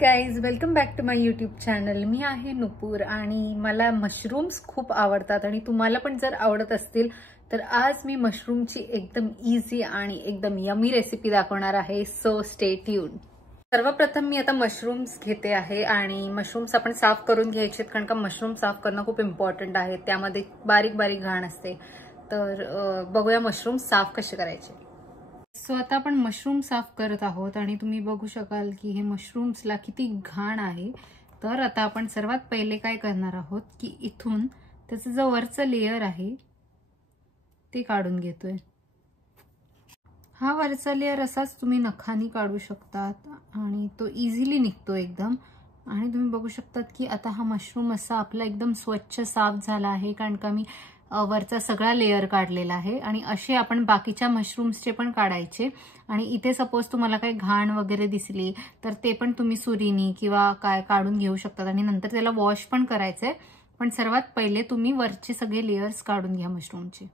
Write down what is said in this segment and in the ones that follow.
Guys, welcome back to my YouTube channel. मी आहे नुपूर आणि मला मशरूम्स खूप आवडतात आणि तुम्हाला पण जर आवडत असतील तर आज मी मशरूमची एकदम इझी आणि एकदम यमी रेसिपी दाखवणार आहे. So stay tune. सर्वप्रथम मी आता मशरूम्स घेते आहे आणि मशरूम्स आपण साफ करून घ्यायचे कारण का मशरूम साफ करणं खूप इम्पॉर्टंट आहे. त्यामध्ये बारीक बारीक घाण असते. तर बघूया मशरूम साफ कसे करायचे. सो आता आपण मशरूम साफ करत आहोत आणि तुम्ही बघू शकाल की हे मशरूम्सला किती घाण आहे. तर आता आपण सर्वात पहिले काय करणार आहोत की इथून त्याचं जो वरचं लेयर आहे ते काढून घेतोय. हा वरचा लेयर असाच तुम्ही नखानी काढू शकतात आणि तो इझिली निघतो एकदम. आणि तुम्ही बघू शकतात की आता हा मशरूम असा आपला एकदम स्वच्छ साफ झाला आहे कारण का मी वरचा सगळा लेयर काढलेला आहे. आणि असे आपण बाकीच्या मशरूम्सचे पण काढायचे. आणि इथे सपोज तुम्हाला काही घाण वगैरे दिसली तर ते पण तुम्ही सुरीनी किंवा काय काढून घेऊ शकतात आणि नंतर त्याला वॉश पण करायचंय. पण सर्वात पहिले तुम्ही वरचे सगळे लेयर्स काढून घ्या मशरूमचे.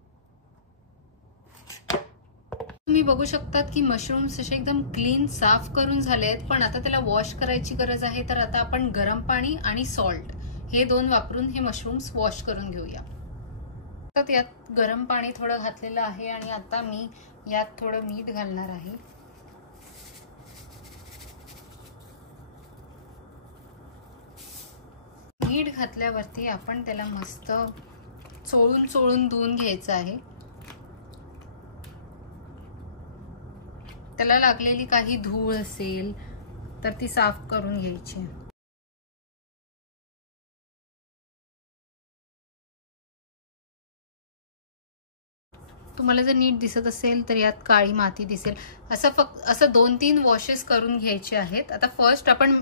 तुम्ही बघू शकतात की मशरूम्स असे एकदम क्लीन साफ करून झाले आहेत. पण आता त्याला वॉश करायची गरज आहे. तर आता आपण गरम पाणी आणि सॉल्ट हे दोन वापरून हे मशरूम्स वॉश करून घेऊया. तर यात गरम पाणी थोडं घातलेलं आहे आणि आता मी यात थोडं मीठ घालणार आहे. मीठ घातल्यावरती आपण त्याला मस्त चोळून चोळून धुवून घ्यायचं आहे. त्याला लागलेली काही धूळ असेल तर ती साफ करून घ्यायची. तुम्हाला जर नीट दिसत असेल तर यात काळी माती दिसेल. असं 2-3 वॉशेस करून घ्यायचे आहेत. आता फर्स्ट आपण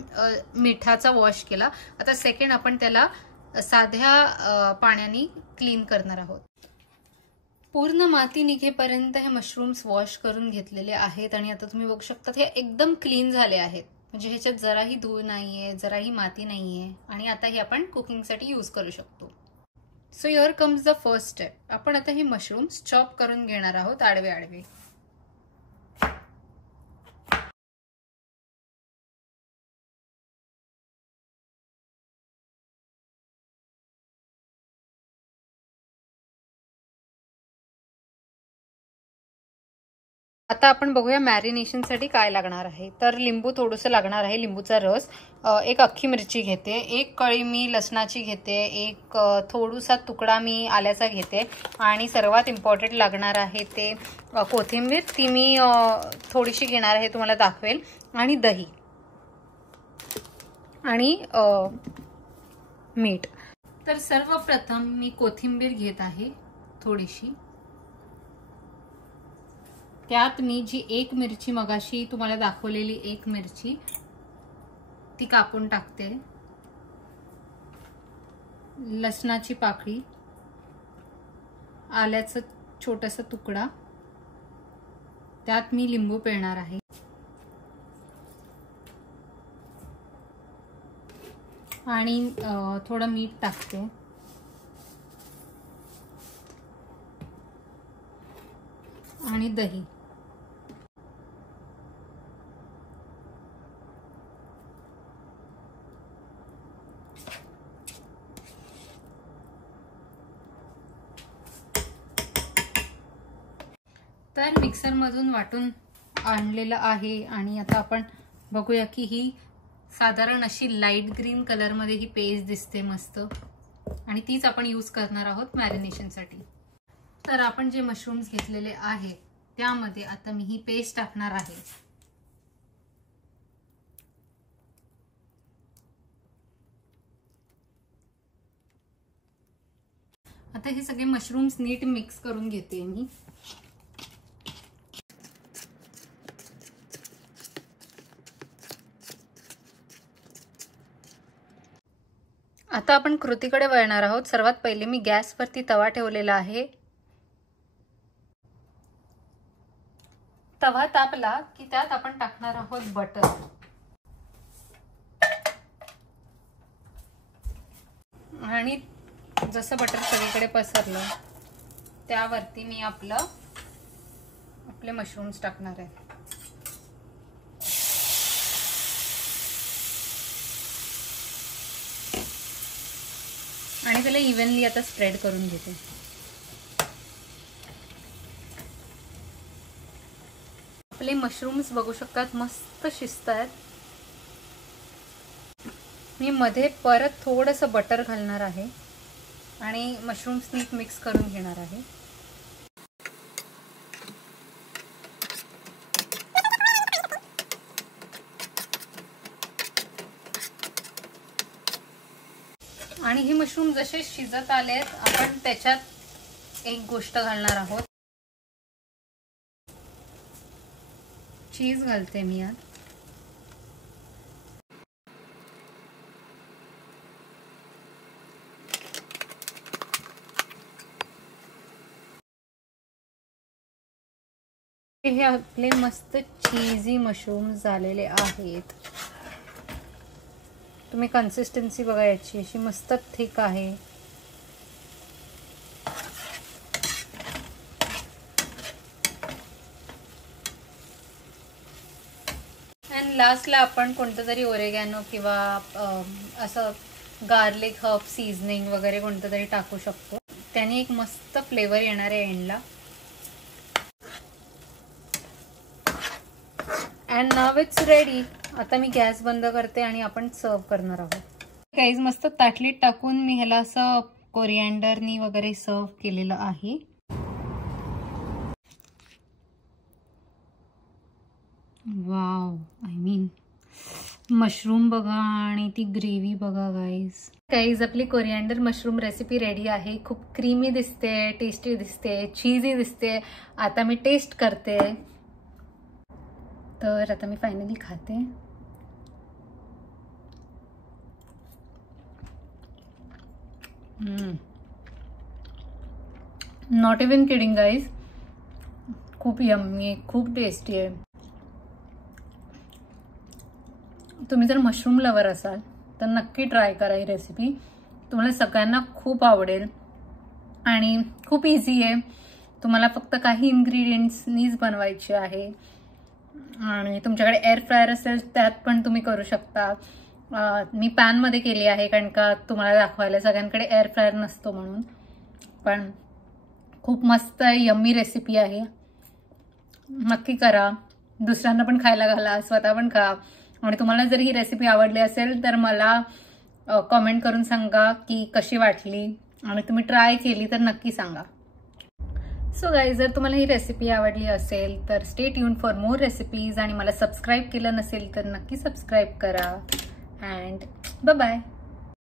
मिठाचा वॉश केला. आता सेकंड आपण त्याला साध्या पाण्याने क्लीन करणार आहोत. पूर्ण माती निघेपर्यंत हे मशरूम्स वॉश करून घेतलेले आहेत आणि आता तुम्ही बघू शकता हे एकदम क्लीन झाले आहेत. म्हणजे ह्याच्यात जराही धूळ नाहीये, जराही माती नाहीये आणि आता हे आपण कुकिंगसाठी यूज करू शकतो. So here comes the first step. आपण आता हे मशरूम्स चॉप करून घेणार आहोत आडवे आडवे. आता आपण बघूया मॅरिनेशनसाठी काय लागणार आहे. तर लिंबू थोडंसं लागणार आहे, लिंबूचा रस. एक अख्खी मिरची घेते, एक कळी मी लसणाची घेते, एक थोडासा तुकडा मी आल्याचा घेते आणि सर्वात इम्पॉर्टंट लागणार आहे ते कोथिंबीर. ती मी थोडीशी घेणार आहे, तुम्हाला दाखवेल. आणि दही आणि मीठ. तर सर्वप्रथम मी कोथिंबीर घेत आहे थोडीशी. त्यात मी जी एक मिरची मगाशी तुम्हाला दाखवलेली एक मिरची ती कापून टाकते. लसणाची पाकळी, आल्याचा छोटासा तुकडा, त्यात मी लिंबू पिळणार आहे आणि थोडं मीठ टाकते. आणि दही. तर मिक्सर मधून वाटून आणलेलं आहे आणि आता आपण बघूया की ही साधारण अशी लाईट ग्रीन कलर मध्ये ही पेस्ट दिसते मस्त. आणि तीच आपण यूज करणार आहोत मॅरिनेशनसाठी. तर आपण जे मशरूम्स घेतलेले आहेत त्यामध्ये आता मी ही पेस्ट टाकणार आहे. आता हे सगळे मशरूम्स नीट मिक्स करून घेते मी. आता आपण कृतीकडे वळणार आहोत. सर्वात पहिले मी गॅसवरती तवा ठेवलेला आहे. तवा तापला की त्यात आपण टाकणार आहोत बटर. आणि जसं बटर सगळीकडे पसरलं त्यावरती मी आपले मशरूम्स टाकणार आहे. आणि त्याला इव्हनली आता स्प्रेड करून घेते. आपले मशरूम्स बघू शकतात मस्त शिजतायत. मी मध्ये परत थोडंसं बटर घालणार आहे आणि मशरूम्स नीट मिक्स करून घेणार आहे. आणि हे मशरूम जसे शिजत आलेत आपण त्याच्यात एक गोष्ट घालणार आहोत. चीज घालते मी यात. हे आपले मस्त चीजी मशरूम झालेले आहेत. तुम्ही कन्सिस्टन्सी बघा याची, अशी मस्त थिक आहे. अँड लास्टला आपण कोणतं तरी ओरेगॅनो किंवा असं गार्लिक हर्ब सीझनिंग वगैरे कोणतं तरी टाकू शकतो. त्याने एक मस्त फ्लेवर येणार आहे एंडला. And now it's ready. आता मी गॅस बंद करते आणि आपण सर्व करणार आहोत. गाईज मस्त ताटलीत टाकून मी ह्याला असं कोरिअँडरनी वगैरे सर्व केलेलं आहे. वाव, आय मीन मशरूम बघा आणि ती ग्रेव्ही बघा गाईज. आपली कोरिअँडर मशरूम रेसिपी रेडी आहे. खूप क्रीमी दिसते, टेस्टी दिसते, चीजी दिसते. आता मी टेस्ट करते. तर आता मी फायनली खाते. नॉट इवन किडिंग गाईज, खूप यम्मी आहे, खूप टेस्टी आहे. तुम्ही जर मशरूम लवर असाल तर नक्की ट्राय करा ही रेसिपी. तुम्हाला सगळ्यांना खूप आवडेल आणि खूप इझी आहे. तुम्हाला फक्त काही इन्ग्रेडियंट्सनीच बनवायचे आहे. आणि तुमच्याकडे एअर फ्रायर असेल त्यात पण तुम्ही करू शकता. मी पॅनमध्ये केली आहे कारण का तुम्हाला दाखवायला, सगळ्यांकडे एअर फ्रायर नसतो म्हणून. पण खूप मस्त यम्मी रेसिपी आहे. नक्की करा, दुसऱ्यांना पण खायला घाला, स्वतः पण खा. आणि तुम्हाला जर ही रेसिपी आवडली असेल तर मला कमेंट करून सांगा की कशी वाटली आणि तुम्ही ट्राय केली तर नक्की सांगा. सो गाईज, जर तुम्हाला ही रेसिपी आवडली असेल तर stay tune for more recipes. आणि मला सबस्क्राईब केलं नसेल तर नक्की सबस्क्राईब करा. And bye bye.